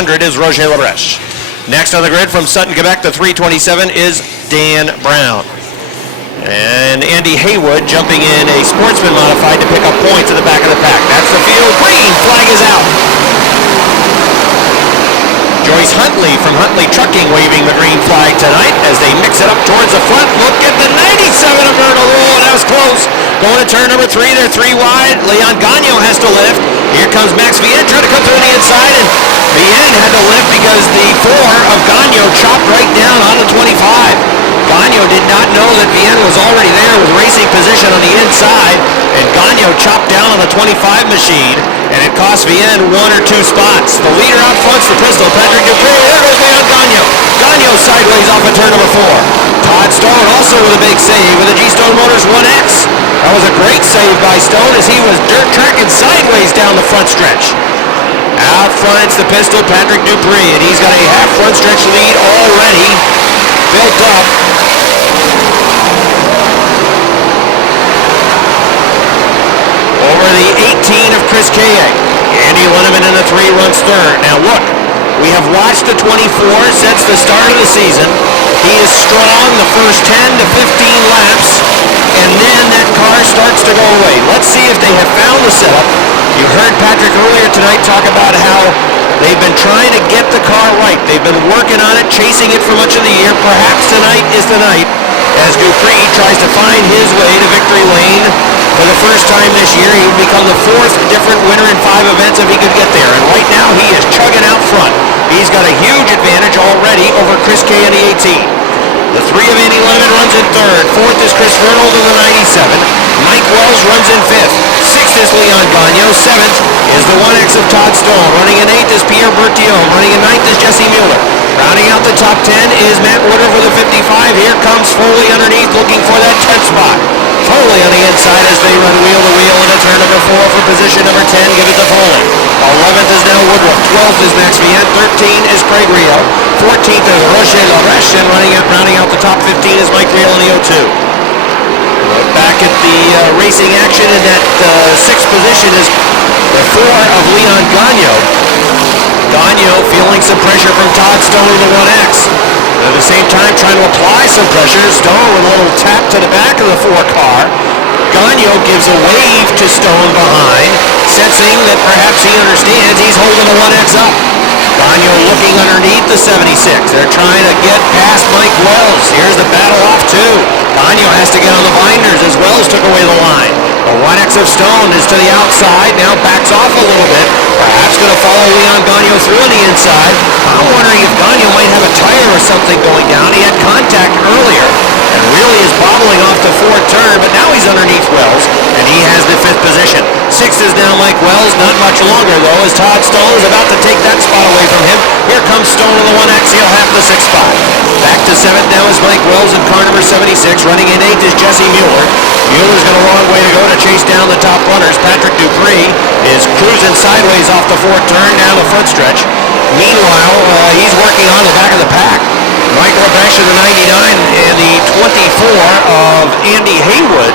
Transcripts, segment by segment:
300 is Roger Labreche. Next on the grid from Sutton, Quebec, the 327 is Dan Brown. And Andy Haywood jumping in a Sportsman Modified to pick up points at the back of the pack. That's the field. Green flag is out. Joyce Huntley from Huntley Trucking waving the green flag tonight as they mix it up towards the front. Look at the 97 of Vernal. Oh, that was close. Going to turn number 3. They're 3 wide. Leon Gagnon has to lift. Here comes Max Vienne trying to come through the inside, and Vienne had to lift because the 4 of Gagnon chopped right down on the 25. Gagnon did not know that Vienne was already there with racing position on the inside, and Gagnon chopped down on the 25 machine, and it cost Vienne 1 or 2 spots. The leader out front's the pistol, Patrick Dupree. There goes Leon Gagnon. Gagnon sideways off of turn number 4. Todd Stone also with a big save with the G-Stone Motors 1X. That was a great save by Stone as he was dirt tracking sideways down the front stretch. Out front, it's the pistol, Patrick Dupree, and he's got a half front stretch lead already built up. Over the 18 of Chris Koenig. Andy Linneman in the 3 runs third. Now look, we have watched the 24 since the start of the season. He is strong the first 10 to 15 laps, and then that car starts to go away. Let's see if they have found the setup. You heard Patrick earlier tonight talk about how they've been trying to get the car right. They've been working on it, chasing it for much of the year. Perhaps tonight is the night as Dupree tries to find his way to victory lane for the first time this year. He would become the 4th different winner in 5 events if he could get there. And right now he is chugging out front. He's got a huge advantage already over Chris Kay in the 18. The 3 of Andy Linneman runs in 3rd. 4th is Chris Vernal to the 97. Mike Wells runs in 5th. 6th is Leon Gagnon. 7th is the 1X of Todd Stone. Running in 8th is Pierre Bertillon. Running in 9th is Jesse Mueller. Rounding out the top 10 is Matt Woodruff with a 55. Here comes Foley underneath looking for that 10th spot. Foley on the inside as they run wheel to wheel into turn number 4 for position number 10. Give it to Foley. 11th is now Woodruff. 12th is Max Vienne. 13 is Craig Rio. 14th is Roger Labreche. And rounding out the top 15 is Mike Rio in the 02. Back at the racing action in that 6th position is the 4 of Leon Gagnon. Gagnon feeling some pressure from Todd Stone in the 1X. At the same time trying to apply some pressure. Stone with a little tap to the back of the 4 car. Gagnon gives a wave to Stone behind, sensing that perhaps he understands he's holding the 1X up. Gagnon looking underneath the 76. They're trying to get past Mike Wells. Here's the battle off too. Gagnon has to get on the binders as Wells took away the line. The 1X of Stone is to the outside, now backs off a little bit. Perhaps going to follow Leon Gagnon through on the inside. I'm wondering if Gagnon might have a tire or something going down. He had contact earlier and really is bobbling off the 4th turn, but now he's underneath Wells, and he has the 5th position. 6th is now Mike Wells, not much longer though, as Todd Stone is about to take that spot away from him. Here comes Stone in the 1X, he'll have the 6th spot. Back to 7th now is Mike Wells in car number 76. Running in 8th is Jesse Mueller. Mueller's got a long way to go to chase down the top runners. Patrick Dupree is cruising sideways off the 4th turn down the front stretch. Meanwhile, he's working on the back of the pack. Mike Labreche in the 99 and the 24 of Andy Haywood.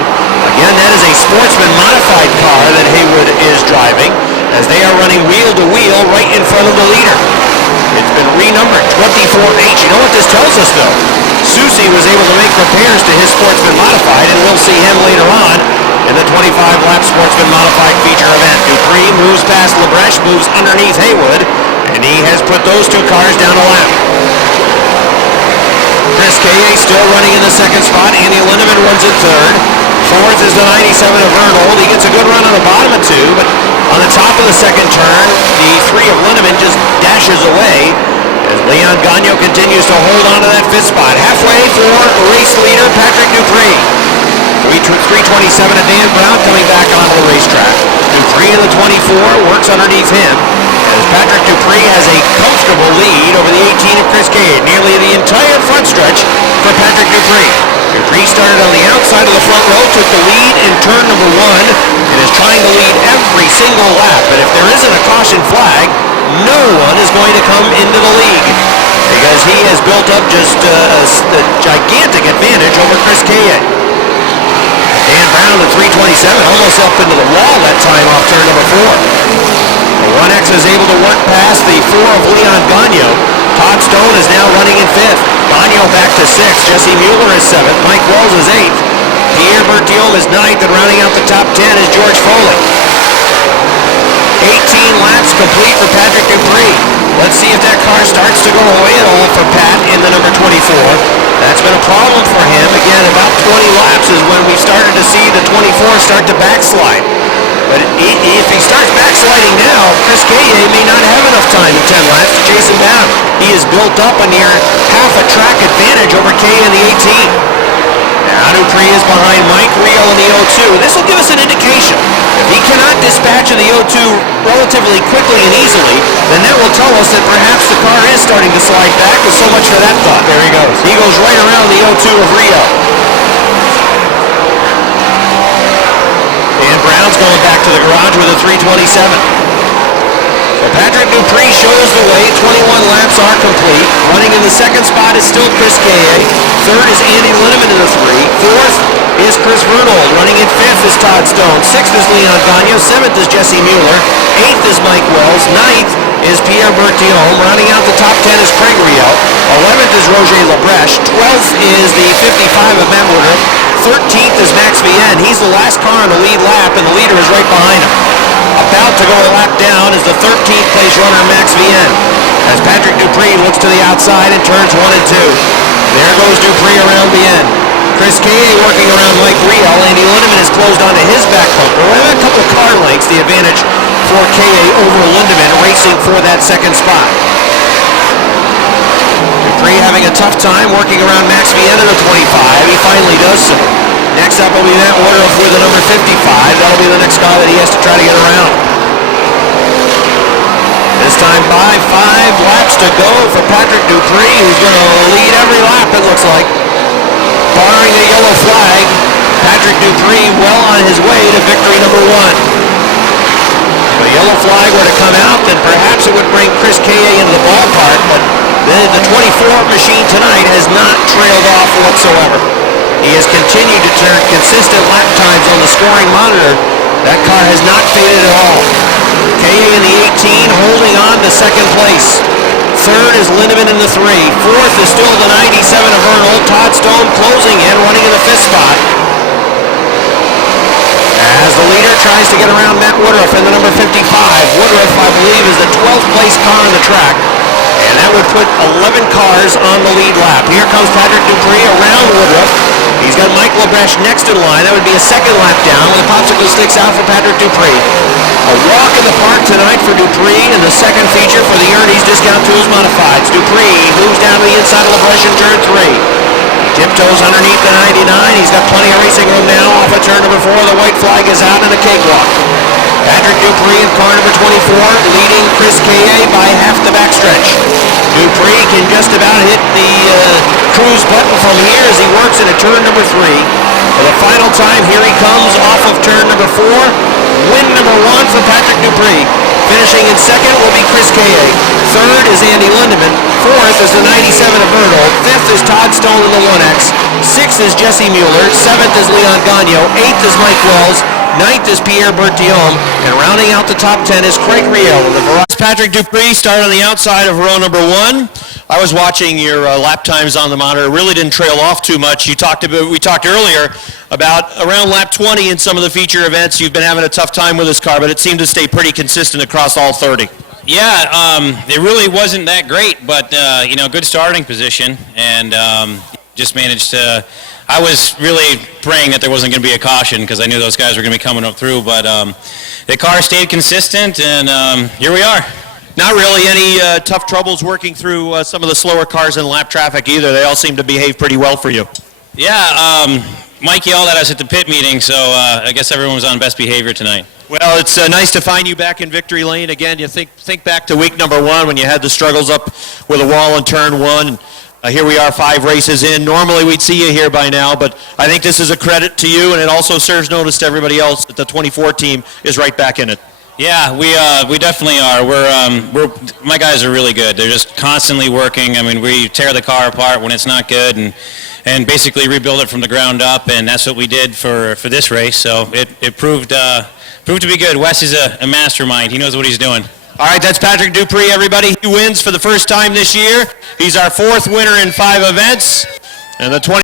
Again, that is a Sportsman Modified car that Haywood is driving as they are running wheel to wheel right in front of the leader. It's been renumbered 24H. You know what this tells us though? Susie was able to make repairs to his Sportsman Modified, and we'll see him later on in the 25-lap Sportsman Modified feature event. Dupree moves past Labreche, moves underneath Haywood, and he has put those 2 cars down a lap. Chris K.A. still running in the 2nd spot. Andy Linneman runs in 3rd. 4th is the 97 of Arnold. He gets a good run on the bottom of 2, but on the top of the 2nd turn, the 3 of Linneman just dashes away as Leon Gagnon continues to hold on to that 5th spot. Halfway for race leader Patrick Dupree. 327 of Dan Brown coming back onto the racetrack. Dupree in the 24 works underneath him as Patrick Dupree has a comfortable lead over the 18 of Chris Cade. Nearly the entire front stretch for Patrick Dupree. Dupree started on the outside of the front row, took the lead in turn number 1, and is trying to lead every single lap. But if there isn't a caution flag, no one is going to come into the league because he has built up just a gigantic advantage over Chris Cade. Dan Brown at 327, almost up into the wall that time off turn number 4. The 1X is able to work past the 4 of Leon Gagno. Todd Stone is now running in 5th. Gagno back to 6th. Jesse Mueller is 7th. Mike Wells is 8th. Pierre Berthiaume is 9th, and rounding out the top 10 is George Foley. 18 laps complete for Patrick Dupree. Let's see if that car starts to go away at all for Pat in the number 24. That's been a problem for him. Again, about 20 laps is when we started to see the 24 start to backslide. But if he starts backsliding now, Chris Caillet may not have enough time in 10 laps to chase him down. He has built up a near half a track advantage over Caillet in the 18. Now Dupree is behind Mike Reel in the 02. This will give us an indication. If he cannot dispatch in the 02 relatively quickly and easily, then that will tell us that perhaps the car is starting to slide back, with so much for that thought. There he goes. He goes right around the 02 of Rio. And Brown's going back to the garage with a 327. So Patrick Dupree shows the way. 21 laps are complete. Running in the second spot is still Chris Caillet. Third is Andy Linneman in the 3. Fourth is Chris Vernold. Running in 5th is Todd Stone. 6th is Leon Gagno. 7th is Jesse Mueller. 8th is Mike Wells. 9th is Pierre Berthiaume. Rounding out the top 10 is Craig Riel. 11th is Roger Labreche. 12th is the 55 of Matt Woodruff. 13th is Max Vienne. He's the last car on the lead lap, and the leader is right behind him. About to go a lap down is the 13th place runner, Max Vienne, as Patrick Dupree looks to the outside in turns 1 and 2. There goes Dupree around Vienne. Chris Caillet working around Mike Riel. Andy Lindemann is closed onto his back bumper. We have a couple car lengths, the advantage for Caillet over Lindemann, racing for that second spot. Dupree having a tough time working around Max Vienne in the 25. He finally does so. Next up will be Matt Woodruff with the number 55. That'll be the next car that he has to try to get around. This time by 5 laps to go for Patrick Dupree, who's going to lead every lap, it looks like. Barring a yellow flag, Patrick Dupree well on his way to victory number 1. If a yellow flag were to come out, then perhaps it would bring Chris Caillet into the ballpark, but the 24 machine tonight has not trailed off whatsoever. He has continued to turn consistent lap times on the scoring monitor. That car has not faded at all. Caillet in the 18 holding on to second place. Third is Lindemann in the 3. Fourth is still the 97 of Arnold. Todd Stone closing in, running in the 5th spot. As the leader tries to get around Matt Woodruff in the number 55. Woodruff, I believe, is the 12th place car on the track. And that would put 11 cars on the lead lap. Here comes Patrick Dupree around Woodruff. He's got Mike Labreche next in line. That would be a second lap down with the popsicle sticks out for Patrick Dupree. A walk in the park tonight for Dupree in the second feature for the Ernie's Discount Tools Modifieds. Dupree moves down to the inside of Labreche in turn 3. Tiptoes underneath the 99. He's got plenty of racing room now off of turn number 4. The white flag is out in the cakewalk. Patrick Dupree in car number 24, leading Chris Caillet by half the backstretch. Dupree can just about hit the cruise button from here as he works into turn number 3. For the final time, here he comes off of turn number 4. Win number 1 for Patrick Dupree. Finishing in second will be Chris Caillet. Third is Andy Lindemann. Fourth is the 97 of Bernold. Fifth is Todd Stone in the 1X. Sixth is Jesse Mueller. Seventh is Leon Gagno. Eighth is Mike Wells. Ninth is Pierre Berthiaume. And rounding out the top 10 is Craig Riel. Patrick Dupree started on the outside of row number 1. I was watching your lap times on the monitor. Really didn't trail off too much. We talked earlier about around lap 20 in some of the feature events. You've been having a tough time with this car, but it seemed to stay pretty consistent across all 30. Yeah, it really wasn't that great, but good starting position, and just managed to. I was really praying that there wasn't going to be a caution because I knew those guys were going to be coming up through, but the car stayed consistent, and here we are. Not really any tough troubles working through some of the slower cars in lap traffic either. They all seem to behave pretty well for you. Yeah, Mike yelled at us at the pit meeting, so I guess everyone was on best behavior tonight. Well, it's nice to find you back in victory lane again. You think back to week number 1 when you had the struggles up with a wall in turn 1. Here we are 5 races in. Normally we'd see you here by now, but I think this is a credit to you, and it also serves notice to everybody else that the 24 team is right back in it. Yeah, we definitely are. My guys are really good. They're just constantly working. I mean, we tear the car apart when it's not good, and basically rebuild it from the ground up, and that's what we did for this race. So it proved Proved to be good. Wes is a mastermind. He knows what he's doing. All right, that's Patrick Dupree, everybody. He wins for the first time this year. He's our 4th winner in 5 events. And the 20